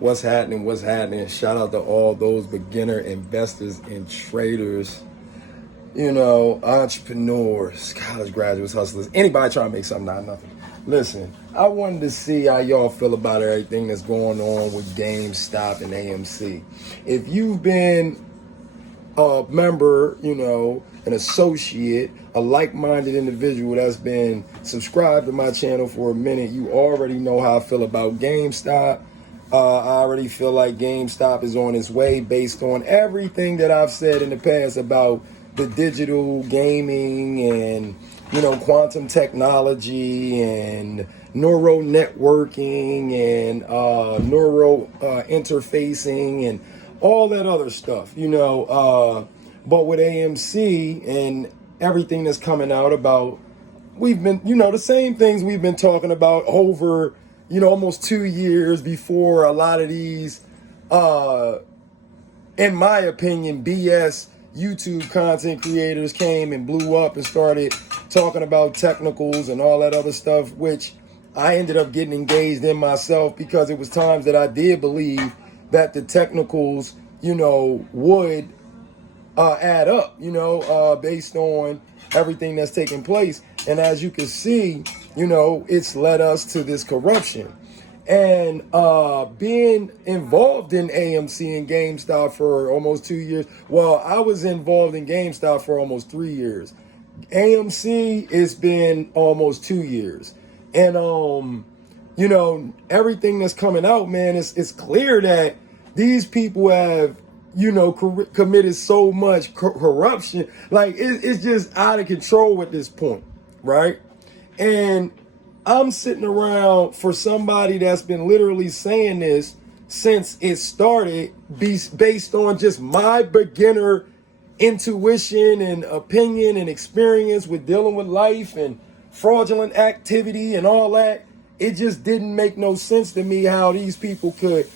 What's happening? What's happening? Shout out to all those beginner investors and traders, entrepreneurs, college graduates, hustlers, anybody trying to make something out of nothing. Listen, I wanted to see how y'all feel about everything that's going on with GameStop and AMC. If you've been a member, an associate, a like-minded individual that's been subscribed to my channel for a minute, you already know how I feel about GameStop. I already feel like GameStop is on its way based on everything that I've said in the past about the digital gaming and, quantum technology and neural networking and neural interfacing and all that other stuff, but with AMC and everything that's coming out about, we've been, the same things we've been talking about over almost 2 years before a lot of these, in my opinion, BS YouTube content creators came and blew up and started talking about technicals and all that other stuff, which I ended up getting engaged in myself because it was times that I did believe that the technicals, would add up, based on everything that's taking place. And as you can see, it's led us to this corruption. And being involved in AMC and GameStop for almost 2 years, well, I was involved in GameStop for almost 3 years. AMC, it's been almost 2 years. And, everything that's coming out, man, it's clear that these people have, committed so much corruption. Like, it's just out of control at this point, right? And I'm sitting around for somebody that's been literally saying this since it started, based on just my beginner intuition and opinion and experience with dealing with life and fraudulent activity and all that. It just didn't make no sense to me how these people could,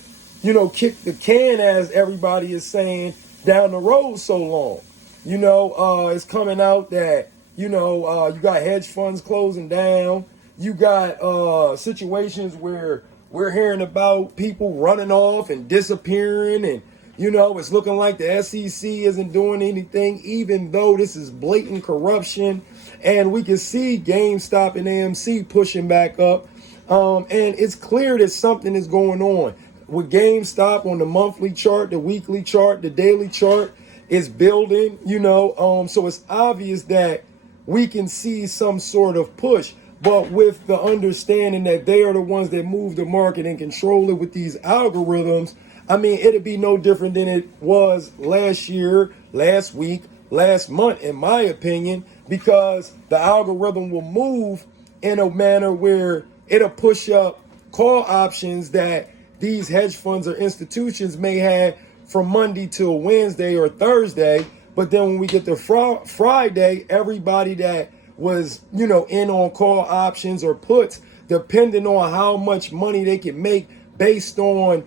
kick the can, as everybody is saying, down the road so long. It's coming out that, you got hedge funds closing down. You got situations where we're hearing about people running off and disappearing, and it's looking like the SEC isn't doing anything, even though this is blatant corruption. And we can see GameStop and AMC pushing back up. And it's clear that something is going on. With GameStop on the monthly chart, the weekly chart, the daily chart is building, so it's obvious that we can see some sort of push. But with the understanding that they are the ones that move the market and control it with these algorithms, I mean, it'd be no different than it was last year, last week, last month, in my opinion, because the algorithm will move in a manner where it'll push up call options that these hedge funds or institutions may have from Monday till Wednesday or Thursday. But then when we get to Friday, everybody that was, in on call options or puts, depending on how much money they can make based on,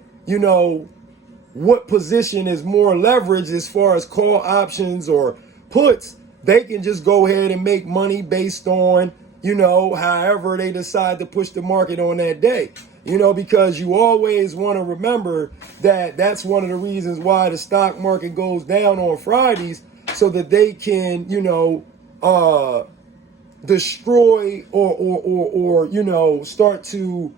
what position is more leveraged as far as call options or puts, they can just go ahead and make money based on, however they decide to push the market on that day. Because you always want to remember that that's one of the reasons why the stock market goes down on Fridays, so that they can, destroy or start to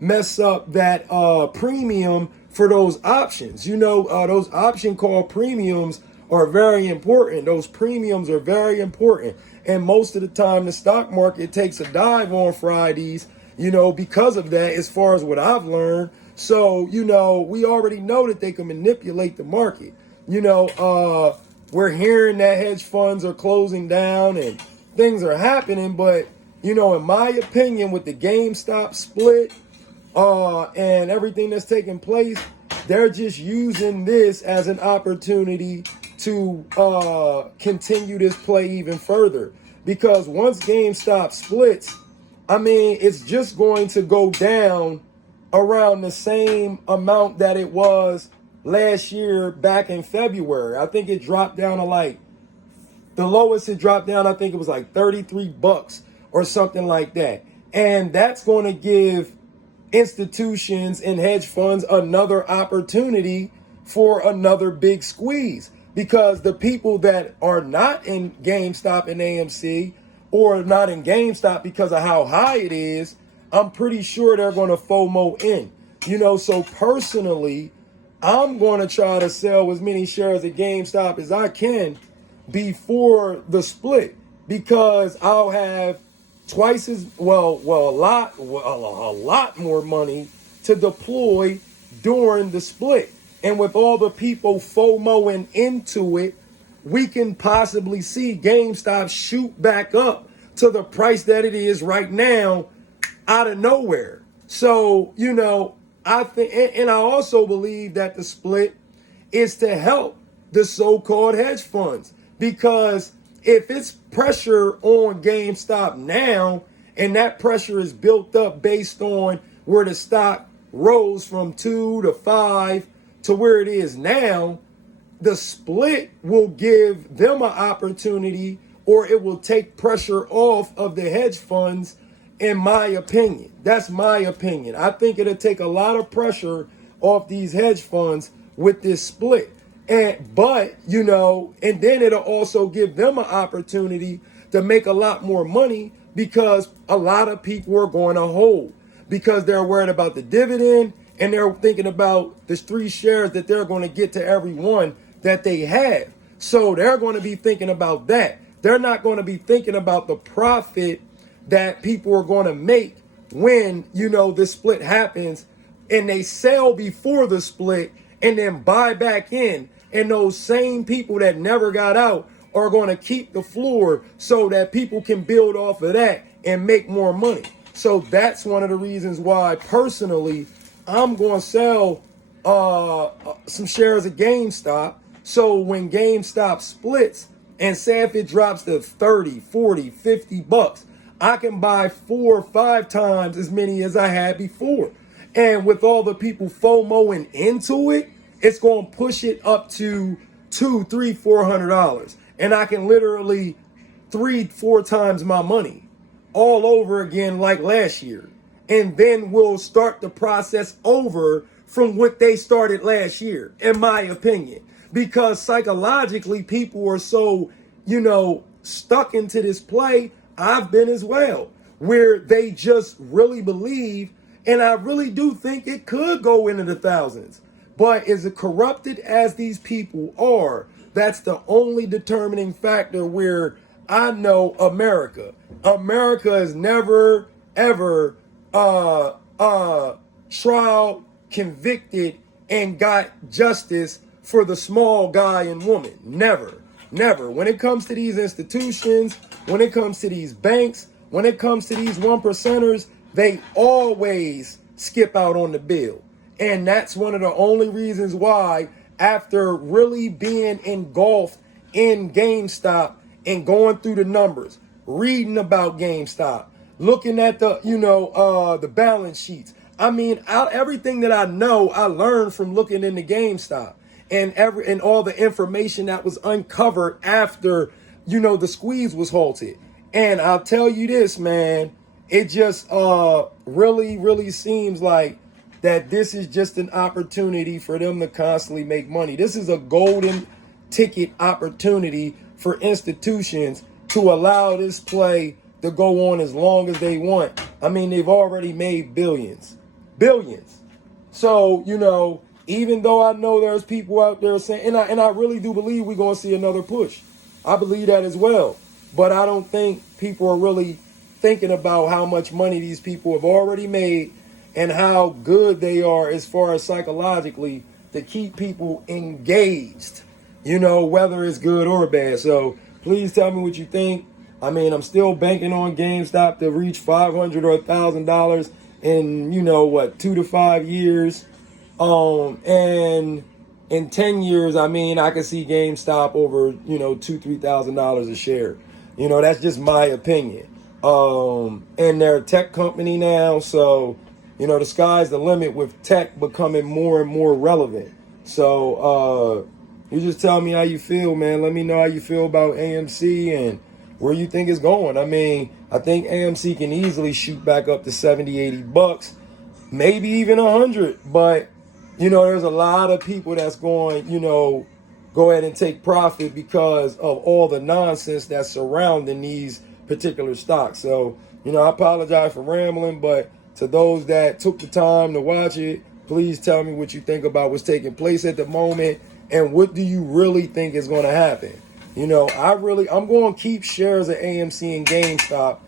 mess up that premium for those options. Those option call premiums are very important. Those premiums are very important. And most of the time, the stock market takes a dive on Fridays, because of that, as far as what I've learned. So, we already know that they can manipulate the market. We're hearing that hedge funds are closing down and things are happening. But, in my opinion, with the GameStop split and everything that's taking place, they're just using this as an opportunity to continue this play even further. Because once GameStop splits, I mean, it's just going to go down around the same amount that it was last year back in February. I think it dropped down to the lowest it dropped down, I think it was like $33 or something like that. And that's going to give institutions and hedge funds another opportunity for another big squeeze, because the people that are not in GameStop and AMC, or not in GameStop because of how high it is, I'm pretty sure they're going to FOMO in. So personally, I'm going to try to sell as many shares of GameStop as I can before the split, because I'll have twice as a lot more money to deploy during the split. And with all the people FOMOing into it, we can possibly see GameStop shoot back up to the price that it is right now out of nowhere. So, I think, and I also believe that the split is to help the so-called hedge funds, because if it's pressure on GameStop now, and that pressure is built up based on where the stock rose from 2 to 5 to where it is now, the split will give them an opportunity, or it will take pressure off of the hedge funds, in my opinion. That's my opinion. I think it'll take a lot of pressure off these hedge funds with this split. But and then it'll also give them an opportunity to make a lot more money, because a lot of people are going to hold, because they're worried about the dividend, and they're thinking about the 3 shares that they're going to get to every one that they have. So they're going to be thinking about that. They're not going to be thinking about the profit that people are going to make when, this split happens, and they sell before the split and then buy back in. And those same people that never got out are going to keep the floor so that people can build off of that and make more money. So that's one of the reasons why, personally, I'm going to sell some shares of GameStop. So when GameStop splits, and say if it drops to 30, 40, 50 bucks, I can buy 4 or 5 times as many as I had before. And with all the people FOMOing into it, it's going to push it up to $200, $300, $400. And I can literally 3-4 times my money all over again like last year. And then we'll start the process over from what they started last year, in my opinion. Because psychologically, people are so, stuck into this play. I've been as well, where they just really believe, and I really do think it could go into the thousands. But as corrupted as these people are, that's the only determining factor, where I know America is never, ever trial, convicted, and got justice for the small guy and woman. Never. When it comes to these institutions, when it comes to these banks, when it comes to these 1%ers, they always skip out on the bill. And that's one of the only reasons why, after really being engulfed in GameStop and going through the numbers, reading about GameStop, looking at the balance sheets. I mean, everything that I know, I learned from looking into GameStop, and all the information that was uncovered after, the squeeze was halted. And I'll tell you this, man, it just really, really seems like that this is just an opportunity for them to constantly make money. This is a golden ticket opportunity for institutions to allow this play to go on as long as they want. I mean, they've already made billions. So, even though I know there's people out there saying, and I really do believe we're going to see another push. I believe that as well. But I don't think people are really thinking about how much money these people have already made and how good they are as far as psychologically to keep people engaged, whether it's good or bad. So please tell me what you think. I mean, I'm still banking on GameStop to reach $500 or $1,000 in, 2 to 5 years. And in 10 years, I mean, I could see GameStop over, $2,000-$3,000 a share. That's just my opinion. And they're a tech company now, so, the sky's the limit with tech becoming more and more relevant. So, you just tell me how you feel, man. Let me know how you feel about AMC and where you think it's going. I mean, I think AMC can easily shoot back up to $70-$80. maybe even 100. But, there's a lot of people that's going, go ahead and take profit because of all the nonsense that's surrounding these particular stocks. So, I apologize for rambling, but to those that took the time to watch it, please tell me what you think about what's taking place at the moment and what do you really think is going to happen. I'm going to keep shares of AMC and GameStop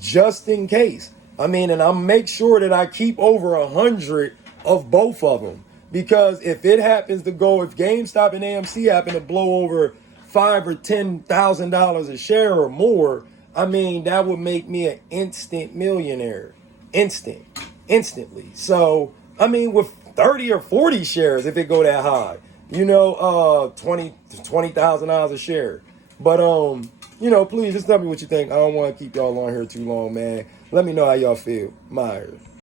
just in case. And I'll make sure that I keep over 100 of both of them. Because if it happens to go, if GameStop and AMC happen to blow over $5,000 or $10,000 a share or more, that would make me an instant millionaire. Instantly. So, with 30 or 40 shares, if it go that high, $20,000 a share. But, please just tell me what you think. I don't want to keep y'all on here too long, man. Let me know how y'all feel. Myers.